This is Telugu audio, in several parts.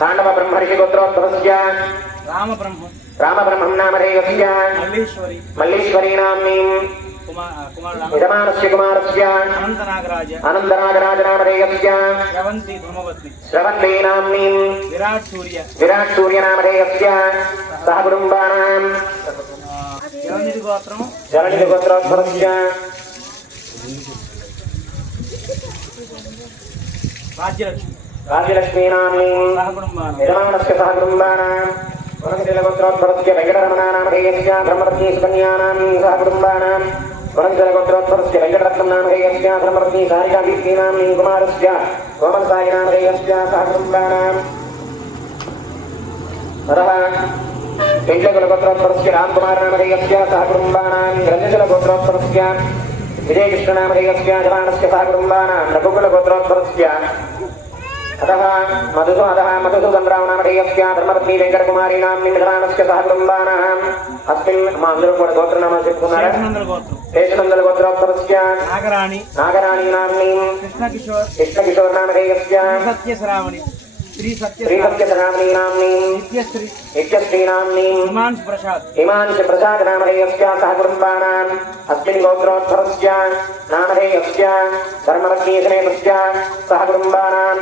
तांडव ब्रह्मर्षि गोत्रोद्भवस्य रामब्रह्मं नामधेयस्य मल्लीश्वरी नाम्नीं यजमानस्य कुमारस्य अनन्तनागराज नामधेयस्य स्रवन्ती नाम्नीं विराट सूर्य नामधेयस्य सह कुटुम्बानां चरणिति गोत्रोद्भवस्य राज्यलक्ष्मी नाम्नीं यजमानस्य सह कुटुम्बानां वनजलगोत्रोद्भवस्य वेङ्कटरमणा नामधेयस्य ब्रह्मपत्नी सुकन्या नाम्नीं सह कुटुम्बानां वनजलगोत्रोद्भवस्य वेङ्कटरत्नं नामधेयस्य ब्रह्मपत्नी सारिका दीप्ति नाम्नीं कुमारस्य कोमलसायि नामधेयस्य सह कुटुम्बानाम् अतः वेङ्कटकुलगोत्रोद्भवस्य रामकुमार नामधेयस्य सह कुटुम्बानां रञ्जनकुलगोत्रोद्भवस्य विजयकृष्ण नामधेयस्य यजमानस्य सह कुटुम्बानां रघुकुलगोत्रोद्भवस्य अतः मधुसूदनराव नामधेयस्य धर्मपत्नी वेङ्कटकुमारी नाम्नीं यजमानस्य सह कुटुम्बानाम् अस्मिन् मान्दरु गोत्रनाम చెప్పుకున్నారా శేషనందల గోత్రోద్భవस्य నాగరాణి నామ్नीं కృష్ణకిషోర్ నామధేయस्य श्री सत्यश्रावणी नाम्नीं नित्यश्री नाम्नीं हिमांशु प्रसाद नामधेयस्य सह कुटुम्बानाम् अस्मिन् गोत्रोद्भवस्य नामधेयस्य धर्मपत्नी समेतस्य सह कुटुम्बानाम्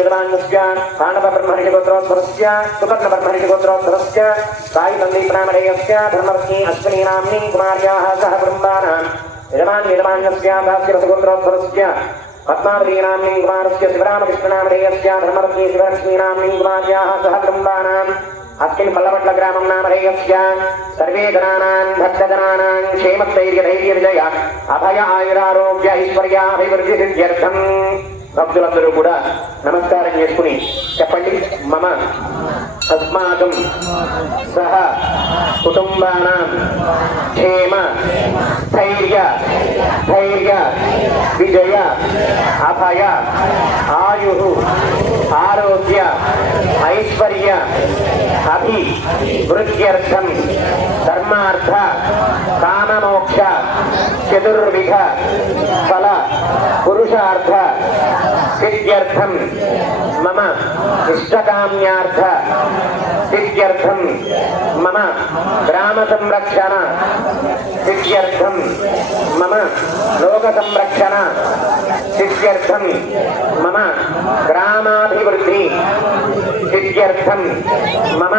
यजमानस्य पाण्डव ब्रह्मर्षि गोत्रोद्भवस्य सुकर्ण ब्रह्मर्षि गोत्रोद्भवस्य साई संदीप नामधेयस्य धर्मपत्नी अश्विनी नाम्नीं कुमार्याः सह कुटुम्बानाम् यजमानस्य दास्यरस गोत्रोद्भवस्य पद्मावती नाम्नीं कुमारस्य शिवरामकृष्ण नामधेयस्य धर्मपत्नी शिवलक्ष्मी नाम्नीं कुमार्याः सह कुटुम्बानाम् अस्मिन् पल्लवट्लग्रामं नामधेयस्य सर्वे जनानां भक्तजनानां क्षेमस्थैर्यधैर्यविजय अभय आयुरारोग्य ऐश्वर्याभिवृद्धिसिद्ध्यर्थं భక్తులందరూ కూడా నమస్కారం చేసుకుని చెప్పండి మమ అస్మాకం సహ కుటుంబానాం క్షేమ స్థైర్య విజయ అభయ ఆయు ఆరోగ్య ఐశ్వర్య అభివృద్ధ్యర్థం ధర్మార్థ కామమోక్ష చతుర్విధ ఫల పురుషార్థ सिद्ध्यर्थं मम इष्टकाम्यार्थ सिद्ध्यर्थं मम ग्राम संरक्षण सिद्ध्यर्थं मम लोक संरक्षण सिद्ध्यर्थं मम ग्रामाभिवृद्धि सिद्ध्यर्थं मम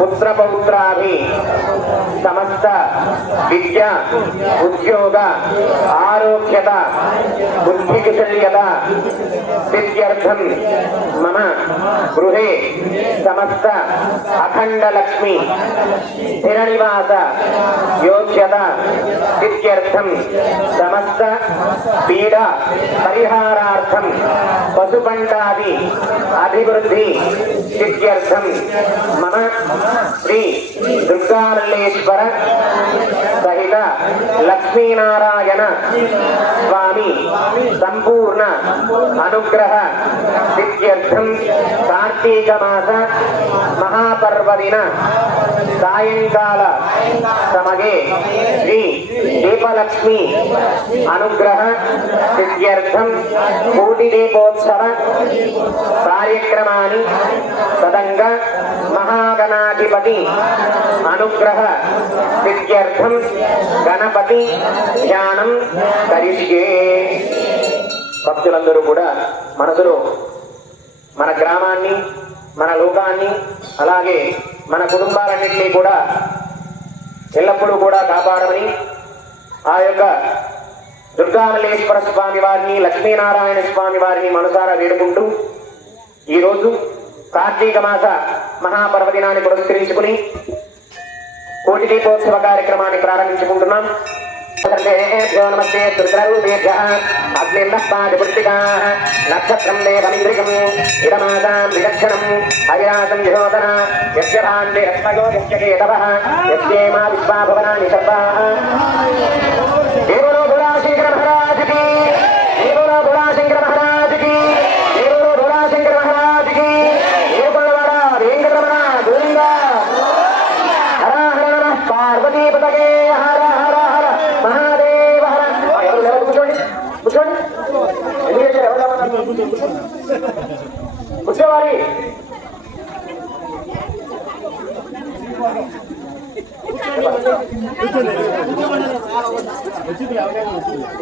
पुत्रपौत्राभि समस्त विद्या उद्योग आरोग्यत बुद्धिकुशल्यत सिद्ध्यर्थं मम गृहे समस्त अखंड लक्ष्मी स्थिरनिवास योग्यता सिद्ध्यर्थं समस्त पीड़ा परिहारार्थं पशुपंडादि अभिवृद्धि सिद्ध्यर्थं मम श्री दुर्गामल्लेश्वर सहित लक्ष्मीनारायण स्वामी संपूर्ण अनुग्रह सिद्ध्यर्थं कार्तीक मास महापर्वदिन सायंकाल समये श्री दीपलक्ष्मी अनुग्रह सिद्ध्यर्थं कोटि दीपोत्सव कार्यक्रमानि तदंग महागणाधिपति अनुग्रह सिद्ध्यर्थं गणपति ध्यानं करिष्ये భక్తులందరూ కూడా మనసులో మన గ్రామాన్ని మన లోకాన్ని అలాగే మన కుటుంబాలన్నింటినీ కూడా ఎల్లప్పుడూ కూడా కాపాడమని ఆ యొక్క దుర్గామల్లేశ్వర స్వామి వారిని లక్ష్మీనారాయణ స్వామి వారిని మనసారా వేడుకుంటూ ఈరోజు కార్తీక మాస మహాపర్వదినాన్ని పురస్కరించుకుని కోటి దీపోత్సవ కార్యక్రమాన్ని ప్రారంభించుకుంటున్నాం. नमस्ते रुद्रूपेभ्यः अग्निर्नःपादिपुष्टिकाः नक्षत्रं देवमिन्द्रिकम् इदमासां विलक्षणम् अविरासं यशोधना यस्य भाण्डे रत्नयो यस्य केतवः यस्येमा विश्वाभवनानि सर्वाः देवो भोलाशङ्कर महाराज की देवो भोलाशङ्कर महाराज की देवो भोलाशङ्कर महाराज की देवलवाड़ा वेंकटरमण गोविंद हर हर नमः पार्वती पतये हर हर हर महादेव हर. కూర్చోవాలి.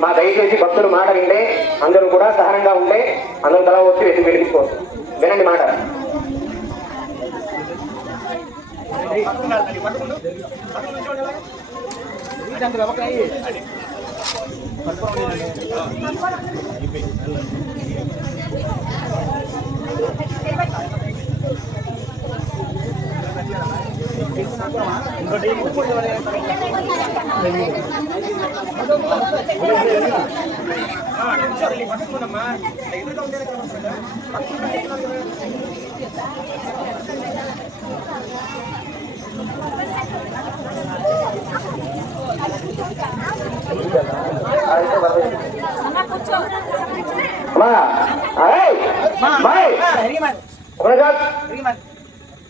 మా దయచేసి భక్తులు మాట వింటే అందరూ కూడా సహనంగా ఉంటే అందరూ తల వచ్చి వెతికి వెలిగించుకోవచ్చు. వినండి మాట.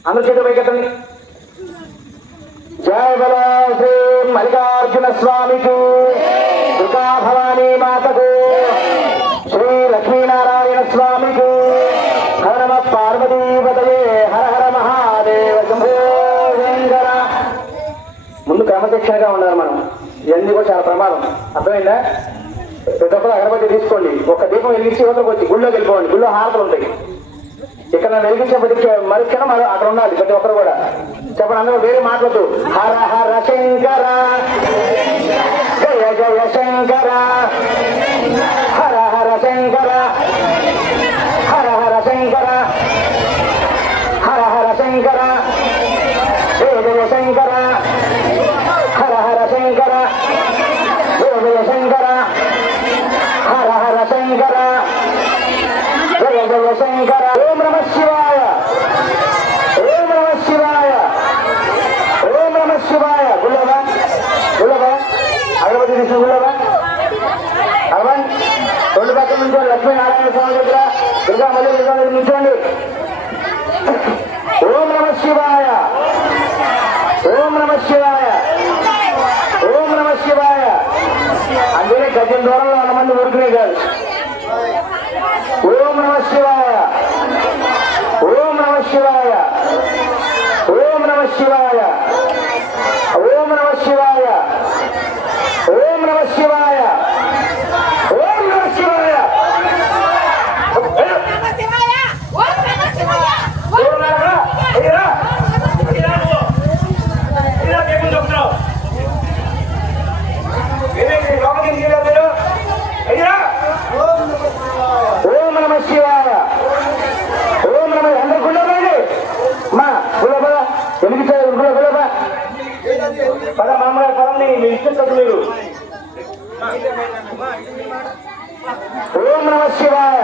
అందరూ చేత పైకెత్తండి. జయ బల శ్రీ మల్లికార్జున స్వామికి, దుర్గా భవానీ మాతకు, శ్రీ లక్ష్మీనారాయణ స్వామికి, హర నమ పార్వతీపతయే, హర హర మహాదేవ శంభో శంకర. ముందు క్రమశిక్షణగా ఉన్నారు మనం. ఇవన్నీ కూడా చాలా ప్రమాదం. అర్థమైందా? ప్రతి ఒక్కరు అగరబత్తి తీసుకోండి. ఒక దీపం వెలిగించి ఇవతలకు వచ్చి గుళ్ళోకి వెళ్ళిపోండి. గుళ్ళో హారతలు ఉంటాయి. ఇక్కడ వెలిగించే మరుక్షణం అక్కడ ఉండాలి ప్రతి ఒక్కరు కూడా. చెప్పండి అందరూ వేరే మాట్లాడుతూ హర హర శంకర జయ జయ శంకర, హర హర శంకర, హర హర శంకర, హర హర శంకర, జయ జయ శంకర, హర హర శంకర, జయ జయ శంకర, హర హర శంకర, జయ జయ శంకర. ఓం నమ శివాయ, ఓం నమ శివాయ, ఓం నమ శివాయ. గుళ్ళవా గుళ్ళవా అగరబత్తి తీసిన గుళ్ళవా అవన్ రెండు పక్కల నుంచి లక్ష్మీనారాయణ స్వామి దగ్గర దుర్గా మళ్ళీ దుర్గా దగ్గర నుంచోండి. ఓం నమ శివాయ, ఓం నమ శివాయ, ఓం నమ శివాయ. అందుకే గజం దూరంలో 100 మంది ఊరుకునే కాదు. ఓం నమ శివాయ, ఓం నమ శివాయ, ఓం నమ శివాయ, ఓం నమ శివాయ, ఓం నమ శివాయ, ఓం నమ శివాయ. ఓం నమ శివాయ, ఓం నమ. అందరు గుళ్ళోనండి మా గుళ్ళ పద వెలిగించారు. గుళ్ళ గుళ్ళ పద మామగారు పదండి. మీ ఇష్టం మీరు. ఓం నమ శివాయ,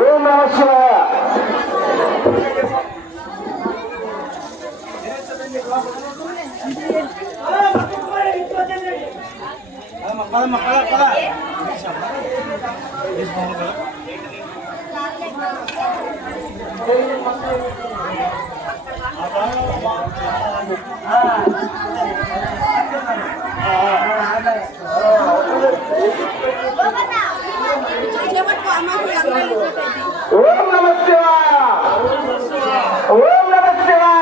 ఓం నమ శివాయ. ఓం నమ శివాయ, ఓం నమ శివాయ.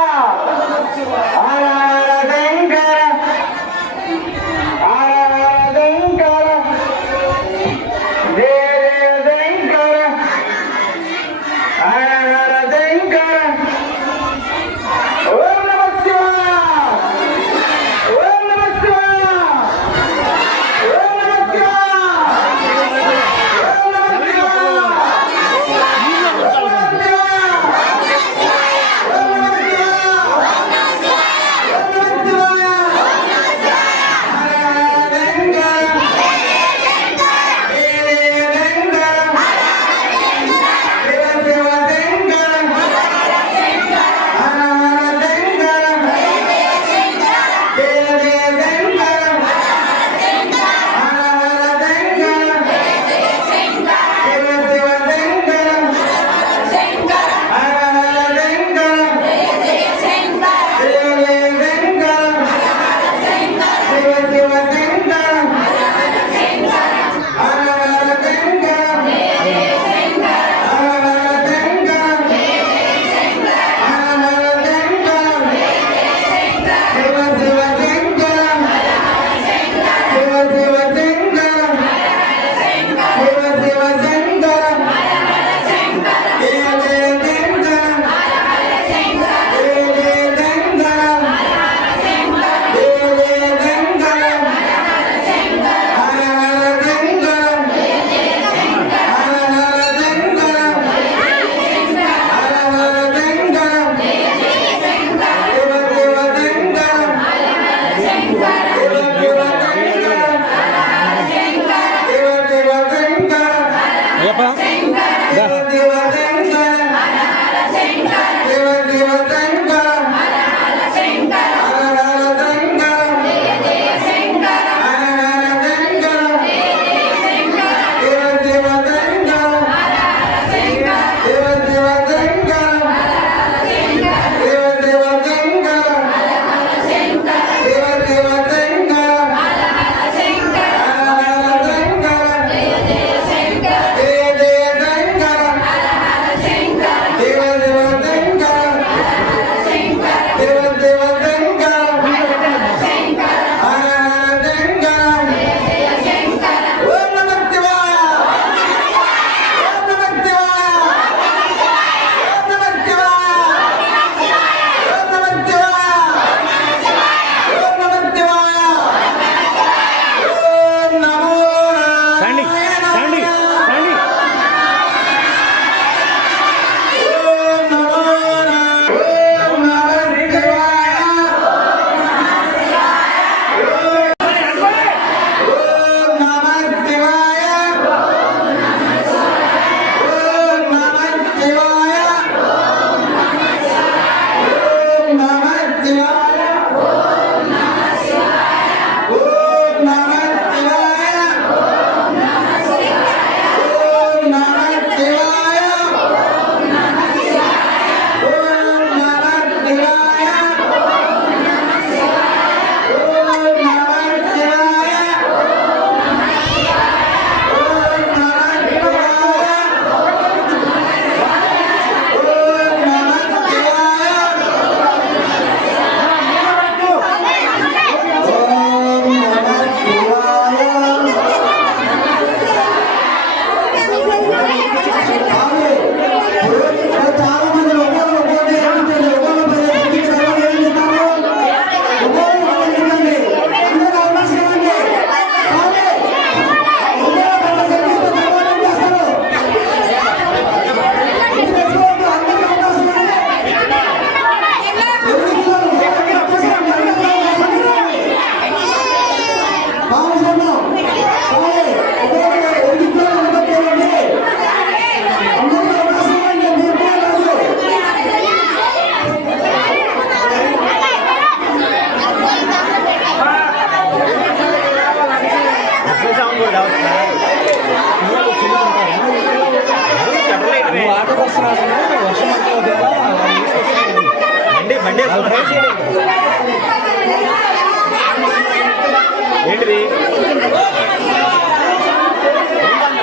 ఏంటిది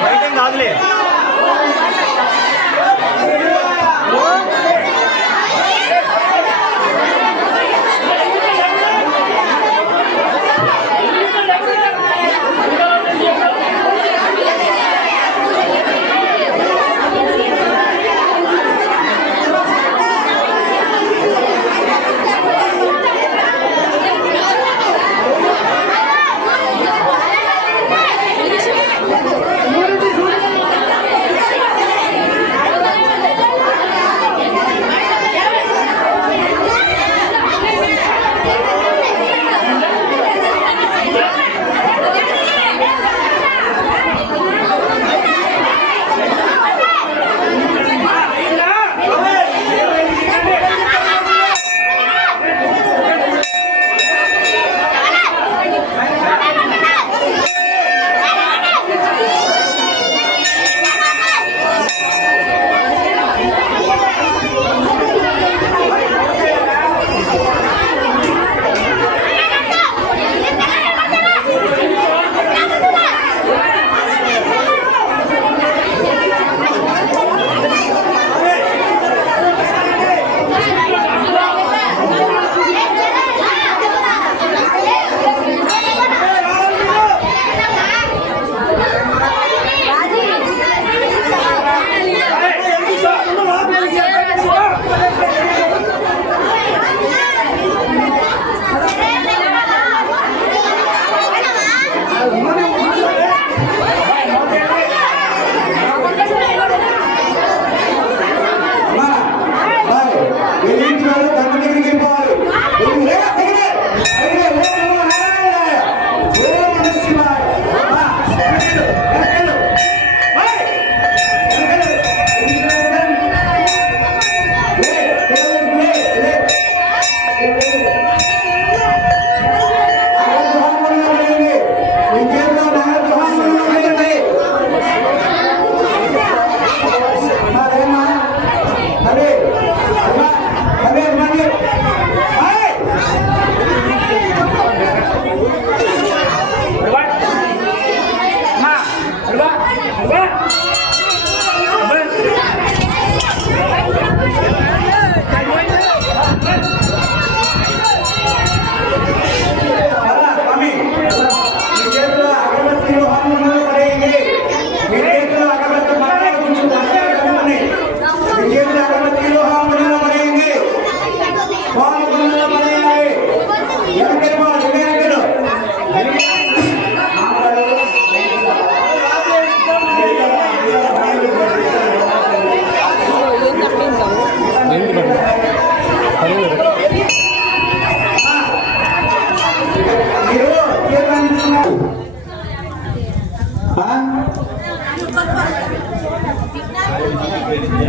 బయటేం కాదులే.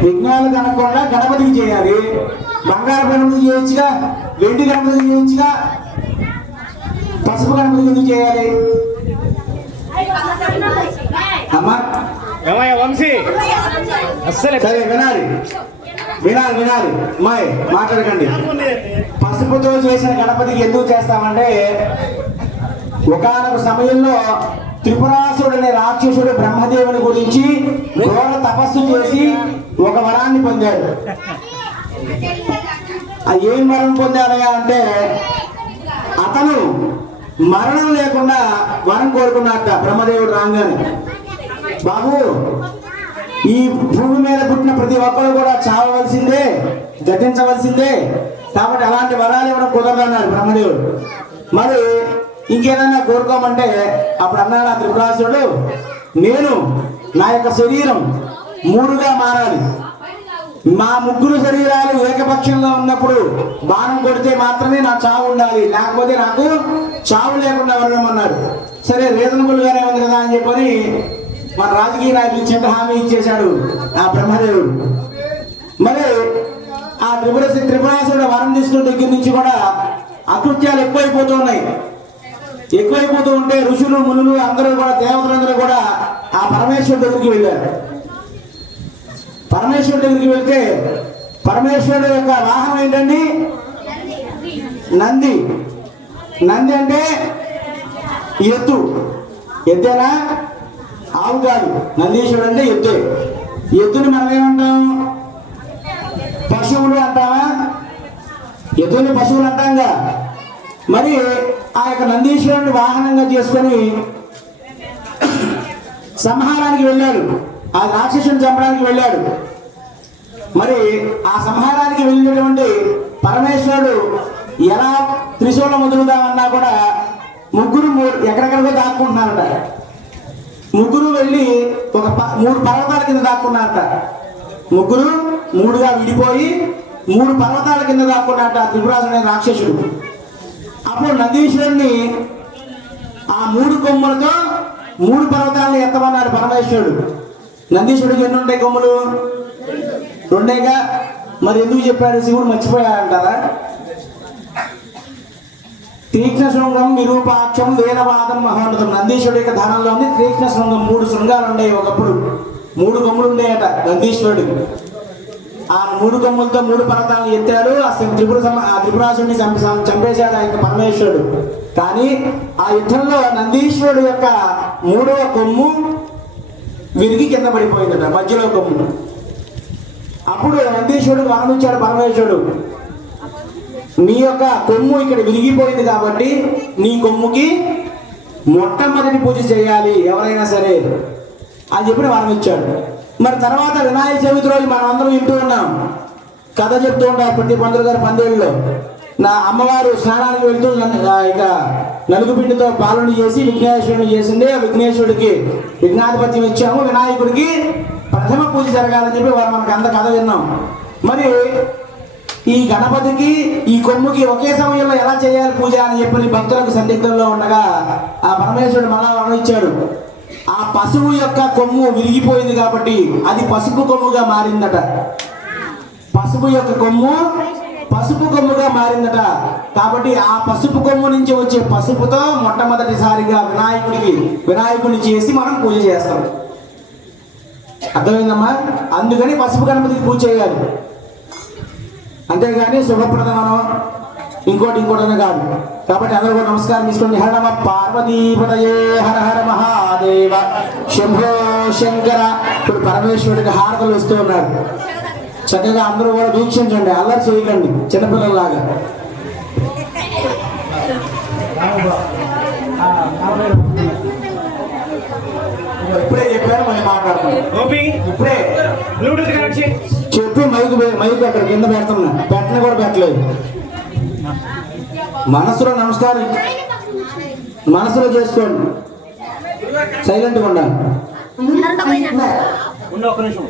విఘ్నాలు కనకుండా గణపతికి చేయాలి. బంగారు గణపతికి చేయొచ్చుగా, వెండి గణపతికి చేయొచ్చుగా, పసుపు గణపతికి ఎందుకు చేయాలి అమ్మా? వంశీ అస్సలే సరే వినాలి వినాలి వినాలి అమ్మాయి మాట్లాడకండి. పసుపుతో చేసిన గణపతికి ఎందుకు చేస్తామంటే, ఒకానొక సమయంలో త్రిపురాసుడు అనే రాక్షసుడు బ్రహ్మదేవుని గురించి ఘోర తపస్సు చేసి ఒక వరాన్ని పొందాడు. ఏం వరం పొందాడయా అంటే, అతను మరణం లేకుండా వరం కోరుకున్నట్ట. బ్రహ్మదేవుడు రాగానే, బాబు ఈ భూమి మీద పుట్టిన ప్రతి ఒక్కరు కూడా చావవలసిందే, గతించవలసిందే, కాబట్టి అలాంటి వరాలు ఇవ్వడం కుదరదన్నాడు బ్రహ్మదేవుడు. మరి ఇంకేదన్నా కోరుకోమంటే అప్పుడు అన్నాడు ఆ త్రిపురాసుడు, నేను నా యొక్క శరీరం 3గా మారాలి. మా ముగ్గురు శరీరాలు ఏకపక్షంలో ఉన్నప్పుడు బాణం కొడితే మాత్రమే నా చావు ఉండాలి, లేకపోతే నాకు చావు లేకుండా వెళ్ళమన్నాడు. సరే రీజనబుల్ గానే ఉంది కదా అని చెప్పని మన రాజకీయ నాయకులు చిన్న హామీ ఇచ్చేశాడు ఆ బ్రహ్మదేవుడు. మరి ఆ త్రిపురాసుడు వరం తీసుకున్న దగ్గర నుంచి కూడా అకృత్యాలు ఎక్కువైపోతూ ఉన్నాయి. ఎక్కువైపోతూ ఉంటే ఋషులు మునులు అందరూ కూడా, దేవతలందరూ కూడా ఆ పరమేశ్వరుడి దగ్గరికి వెళ్ళారు. పరమేశ్వరుడి దగ్గరికి వెళ్తే పరమేశ్వరుడు యొక్క వాహనం ఏంటండి? నంది. నంది అంటే ఎత్తు. ఎత్తేనా? ఆవు కాదు. నందీశ్వరుడు అంటే ఎత్తే. ఎత్తుని మనం ఏమంటాం? పశువులు అంటామా? ఎత్తుని పశువులు అంటాంగా. మరి ఆ యొక్క నందీశ్వరుని వాహనంగా చేసుకొని సంహారానికి వెళ్ళాడు. ఆ రాక్షసుని చంపడానికి వెళ్ళాడు. మరి ఆ సంహారానికి వెళ్ళినటువంటి పరమేశ్వరుడు ఎలా త్రిశూలం వదులుదామన్నా కూడా ముగ్గురు ఎక్కడెక్కడికో దాక్కుంటున్నారట. ముగ్గురు వెళ్ళి ఒక 3 పర్వతాల కింద దాక్కున్నారట. ముగ్గురు 3గా విడిపోయి 3 పర్వతాల కింద దాక్కున్నారట త్రిపురాసుడు అనే రాక్షసుడు. అప్పుడు నందీశ్వరుని ఆ 3 కొమ్ములతో 3 పర్వతాలను ఎత్తమన్నాడు పరమేశ్వరుడు. నందీశ్వరుడికి ఎన్ని ఉంటాయి కొమ్ములు? 2గా. మరి ఎందుకు చెప్పాడు? శివుడు మర్చిపోయాడంటారా? తీక్ష్ణ శృంగం, విరూపాక్షం, వేదవాదం, మహోన్నతం. నందీశ్వరుడి యొక్క ధానంలో ఉంది తీక్ష్ణ శృంగం. 3 శృంగాలు ఉండేవి ఒకప్పుడు. 3 కొమ్ములు ఉండేయట నందీశ్వరుడికి. ఆ 3 కొమ్ములతో 3 పర్వతాలను ఎత్తాడు. ఆ త్రిపురాసుడిని చంపేశాడు ఆ యొక్క పరమేశ్వరుడు. కానీ ఆ యుద్ధంలో నందీశ్వరుడు యొక్క 3వ కొమ్ము విరిగి కింద పడిపోయిందట, మధ్యలో కొమ్ము. అప్పుడు నందీశ్వరుడు వరణించాడు పరమేశ్వరుడు, నీ యొక్క కొమ్ము ఇక్కడ విరిగిపోయింది కాబట్టి నీ కొమ్ముకి మొట్టమొదటి పూజ చేయాలి ఎవరైనా సరే అని చెప్పి వరణించాడు. మరి తర్వాత వినాయక చవితి రోజు మనం అందరం వింటూ ఉన్నాం, కథ చెప్తూ ఉంటారు ప్రతి పంతులు గారి పందేళ్ళలో. నా అమ్మవారు స్నానానికి వెళ్తూ ఇక నలుగుపిండితో పాలన చేసి విఘ్నేశ్వరుని చేసింది. విఘ్నేశ్వరుడికి విఘ్నాధిపత్యం ఇచ్చాము, వినాయకుడికి ప్రథమ పూజ జరగాలని చెప్పి వారు మనకు అంత కథ విన్నాం. మరి ఈ గణపతికి ఈ కొమ్ముకి ఒకే సమయంలో ఎలా చేయాలి పూజ అని చెప్పి భక్తులకు సందిగ్ధంలో ఉండగా ఆ పరమేశ్వరుడు మళ్ళా వర్ణించాడు. ఆ పశువు యొక్క కొమ్ము విరిగిపోయింది కాబట్టి అది పసుపు కొమ్ముగా మారిందట. పసుపు యొక్క కొమ్ము పసుపు కొమ్ముగా మారిందట. కాబట్టి ఆ పసుపు కొమ్ము నుంచి వచ్చే పసుపుతో మొట్టమొదటిసారిగా వినాయకుడిని చేసి మనం పూజ చేస్తాం. అర్థమైందమ్మా? అందుకని పసుపు గణపతికి పూజ చేయాలి, అంతేగాని శుభప్రదమనో ఇంకోటనే కాదు. కాబట్టి అందరూ కూడా నమస్కారం తీసుకోండి. హర నమ పార్వతీపతయే, హర హర మహాదేవ, శంభో శంకర. ఇప్పుడు పరమేశ్వరుడికి హారతలు వస్తూ ఉన్నారు. చక్కగా అందరూ కూడా వీక్షించండి, అల్లరి చేయకండి చిన్నపిల్లల్లాగా. ఇప్పుడే చెప్పారు, మళ్ళీ మాట్లాడుతున్నాను. ఇప్పుడే చెప్పి మైకు అక్కడ కింద పెడుతున్నా, పెట్టని కూడా పెట్టలేదు. మనసులో నమస్కారం మనసులో చేసుకోండి, సైలెంట్గా ఉండాలి. ఒక్క నిమిషం.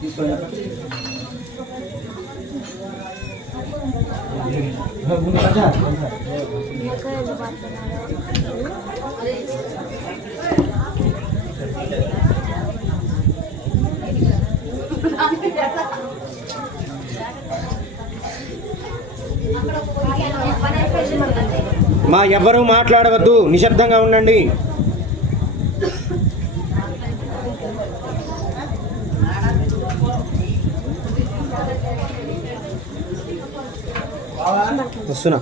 తీసుకొని మా ఎవ్వరూ మాట్లాడవద్దు, నిశ్శబ్దంగా ఉండండి. వస్తున్నా.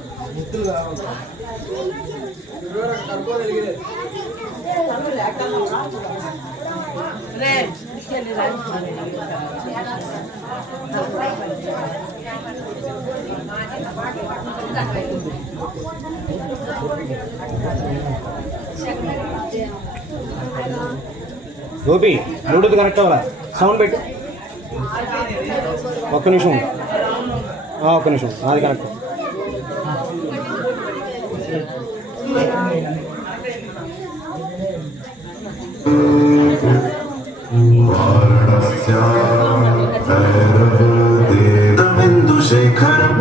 గోపి బ్లూటూత్ కనెక్ట్ అవ్వాలా? సౌండ్ పెట్టు. ఒక్క నిమిషం, ఒక్క నిమిషం, అది కనెక్ట్. శేఖరం